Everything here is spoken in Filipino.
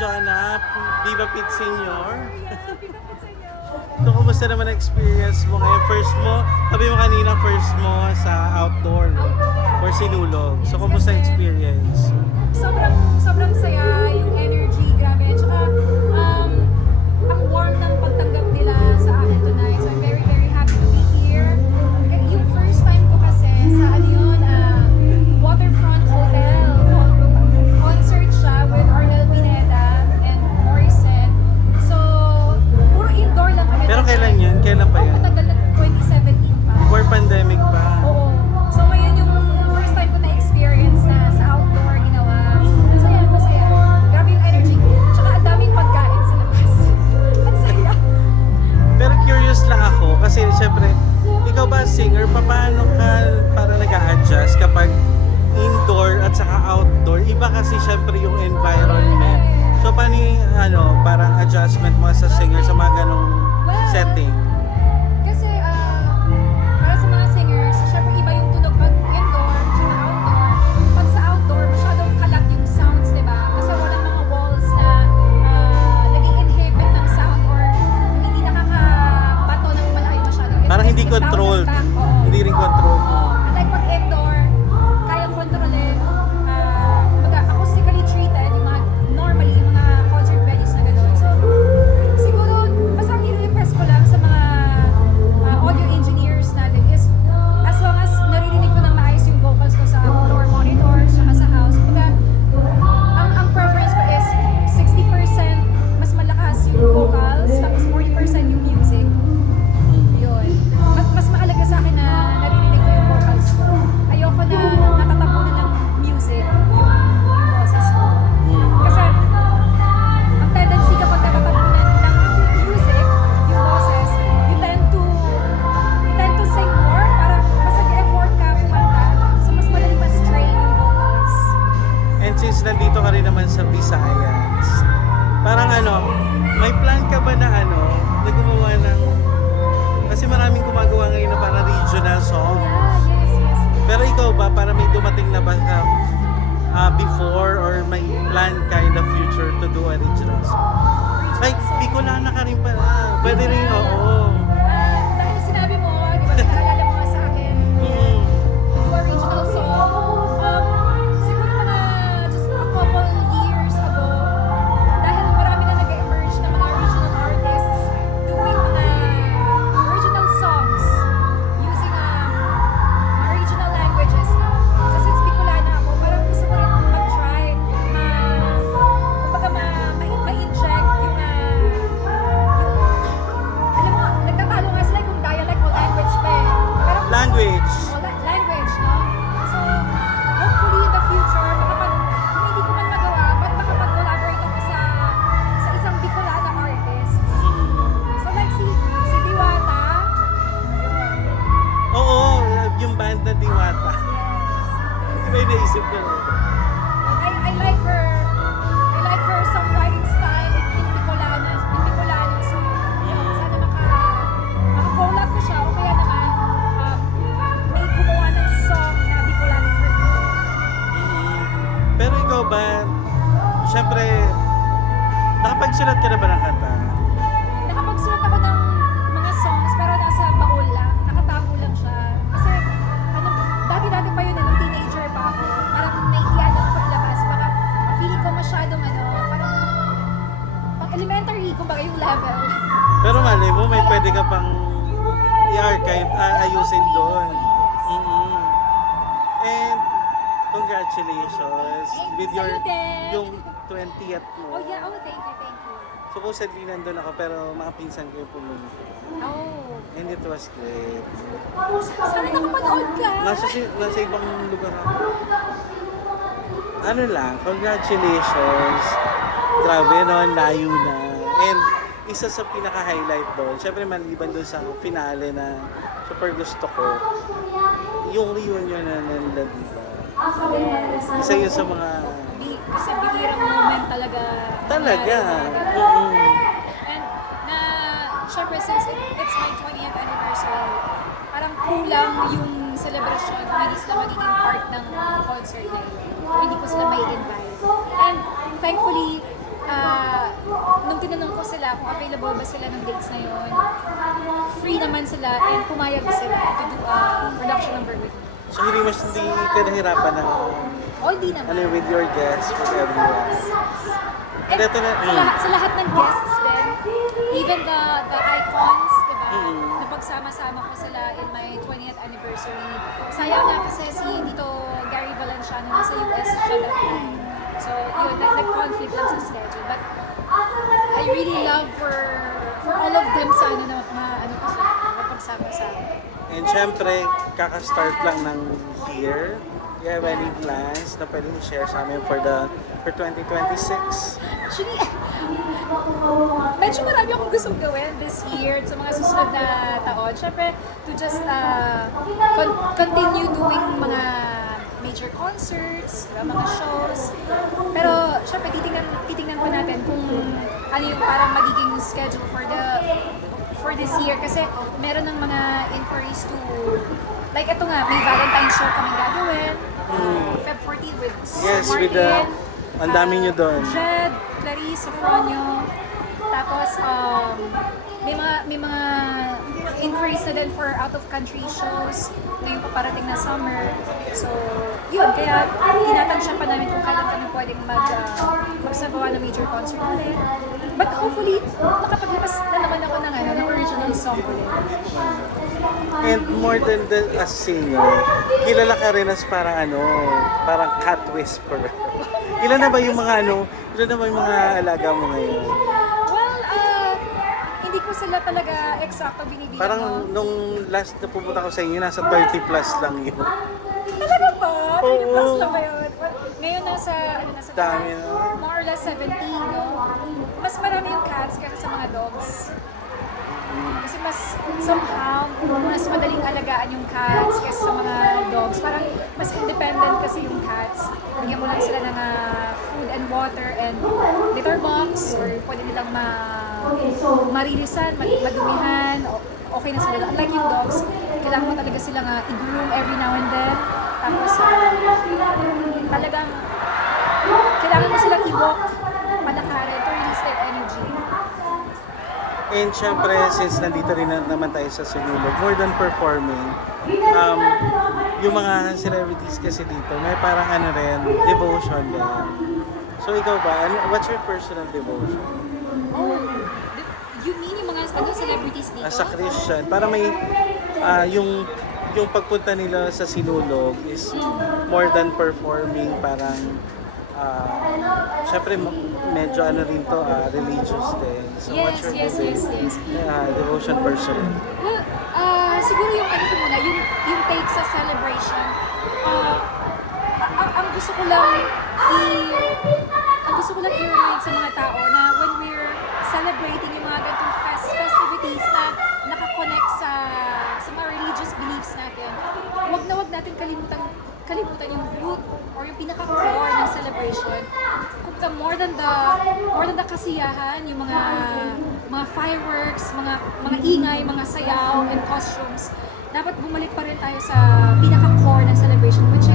Jonah, Viva Pit Senior. Yeah, Viva Pit Senior. So, kumusta naman ang experience mo ngayon? First mo, sabi mo kanina, first mo sa outdoor for Sinulog. So, kumusta ang experience? Sobrang saya, yung energy, grabe. At saka, ang warm ng pagtanggap nila sa akin tonight. So I'm very, very happy to be here. Yung first time ko kasi sa Waterfront Hotel concert siya with Arnel Pineda and Morissette. So, puro indoor lang kami. Pero kailan yun? Kailan pa yan? Matagal na 2017 pa. Before pandemic pa? Oo. So ngayon yung first time ko na-experience na sa outdoor ginawa. Masaya, masaya. Grabe yung energy. Tsaka ang daming pagkain sa labas. Ang saya. Pero curious lang ako kasi syempre, ikaw ba singer? Paano ka para nag-a-adjust kapag indoor at saka outdoor? Iba kasi syempre yung environment. So paano yung parang adjustment mo sa singer sa mga ganong setting? Kasi para sa mga singers, syempre iba yung tunog pag indoor tsaka outdoor. Pag sa outdoor, masyadong kalat yung sounds, di ba? Kasi walang mga walls na nag-i-inhibit ng sound or hindi nakakabato ng malayo masyado. Parang hindi It bounces controlled. back, oo. Hindi rin controlled. Oo. Like pag indoor, kayang kontrolin. Kumbaga, acoustically treated, yung mga normally, yung mga concert venues na gano'n. So, siguro, basta ang i-request ko lang sa mga audio engineers natin is as long as naririnig ko ng maayos yung vocals ko sa floor monitor, saka sa house. Kumbaga, ang preference ko is 60% mas malakas yung vocals, tapos 40% yung music. Yun. Mas mahalaga sa akin na naririnig ko yung vocals ko. Ayoko na natatapunan ng music yung boses ko. Kasi ang tendency kapag natatapunan ng music, yung boses, you tend to sing more, parang mas nag-effort ka kumanta, so mas madaling ma-strain yung vocals. And since nandito ka rin naman sa Visayas, parang may plan ka ba na na gumawa ng, kasi maraming gumagawa ngayon na parang regional song. Yeah, yes. Pero ikaw ba, para may dumating na ba na before or may plan ka in the future to do original song? Ay, Bicolana ka rin pala. Pwede rin, oo. Dahil sinabi mo, di ba, naalala mo nga sa akin, do original song. Siguro mga just a couple years ago, dahil marami na nag-emerge na mga original artists doing mga original songs using original languages. So since Bicolana ako, parang gusto ko rin mag-try, kumbaga ma-inject yung alam mo, nagtatalo nga sila kung dialect o language pa eh. Pero Language. language, no? So, hopefully in the future, kung hindi ko man magawa, ba't makapag-collaborate ako sa isang Bicolana artist? So like si Diwata. Oo, yung band na Diwata. Di ba yung naisip ko? I like her songwriting style in Bicolana. So, yun, sana maka-collab ko siya o kaya naman may gumawa ng song na Bicolana for me. Pero ikaw ba, syempre, nakapagsulat ka na ba ng kanta? Nakapagsulat ako ng mga songs pero nasa baul lang, nakatago lang siya. Kasi dati-dati pa yun, nung teenager pa ako, parang nahihiya lang ako ilabas. Baka feeling ko masyadong parang pang elementary, kumbaga yung level. Pero malay mo, may pwede ka pang i-archive, ayusin doon. And congratulations with your Sa'yo din. yung 20th mo. Oh yeah, thank you. Supposedly nandun ako pero mga pinsan ko yung pumunta. Oh. And it was great. Sana nakapanood ka. Nasa ibang lugar ako. Congratulations. Grabe no, layo na. And isa sa pinaka-highlight doon, syempre maliban doon sa finale na super gusto ko, yung reunion na nila, diba? Yes. Isa yun sa mga... Kasi bihirang moment talaga. Talaga. And syempre since it's my 20th anniversary, parang kulang yung celebration kung hindi sila magiging part ng concert na yun. Hindi ko sila may invite. And thankfully, nung tinanong ko sila kung available ba sila ng dates na yun, free naman sila and pumayag sila to do a production number with me. So hindi ka nahirapan na O hindi naman. with your guests, with everyone. And Ito na, sa lahat ng guests din, even the icons, diba? Mm. Napagsama-sama ko sila in my 20th anniversary. Sayang nga kasi si Tito Gary Valenciano nasa US siya that time. So yun, nag-conflict lang sa schedule. But I really love for all of them sana na ano ko sila, napagsama-sama. and syempre, kaka-start lang ng year. Do you have any plans na pwedeng i-share sa amin for 2026? Actually, medyo marami akong gustong gawin this year at sa mga susunod na taon. Siyempre, to just continue doing mga major concerts, mga shows. Pero, syempre, titingnan pa natin kung ano yung parang magiging schedule for this year. Kasi meron ng mga inquiries to, like ito nga, may Valentine's show kaming gagawin. Feb 14 with Yes, Martin. with ang dami nyo doon. Jed, Clarice, Sofronio. Tapos, may mga inquiries na din for out-of-country shows ngayong paparating na summer. So, yun. Kaya, tinatansya pa namin kung kailan kami pwedeng magsagawa ng major concert ulit. But hopefully, makapaglabas na naman ako ng original song ulit. And more than a singer, kilala ka rin as parang cat whisperer. Ilan na ba yung mga alaga mo ngayon? Well, hindi ko sila talaga eksakto binibilang. Parang nung last na pumunta ko sa inyo, nasa 30 plus lang yun. Talaga ba? 30 plus Oo. lang ba yun? Ngayon nasa Dami na. more or less 17, no? Mas marami yung cats kaysa sa mga dogs. Kasi mas madaling alagaan yung cats kaysa sa mga dogs. Parang mas independent kasi yung cats. Bigyan mo lang sila ng food and water and litter box or pwede nilang marilisan, madumihan, okay na sila. Unlike yung dogs, kailangan mo talaga silang i-groom every now and then. Tapos talagang kailangan mo silang i-walk, palakarin to release their energy. And syempre, since nandito rin naman tayo sa Sinulog, more than performing, yung mga celebrities kasi dito, may parang devotion din. So ikaw ba, what's your personal devotion? Oh, you mean yung mga celebrities dito? As a Christian, para may, yung pagpunta nila sa Sinulog is more than performing, parang, syempre medyo rin to, religious din. So what's your Yes. devotion personally? Well, siguro yung ko muna, yung take sa celebration, ang gusto ko lang i-remind sa mga tao na when we're celebrating yung mga ganitong festivities na nakakonect sa mga religious beliefs natin, wag natin kalimutan yung root or yung pinaka-core ng celebration. Kung more than the kasiyahan, yung mga fireworks, mga ingay, mga sayaw and costumes, dapat bumalik pa rin tayo sa pinaka-core ng celebration, which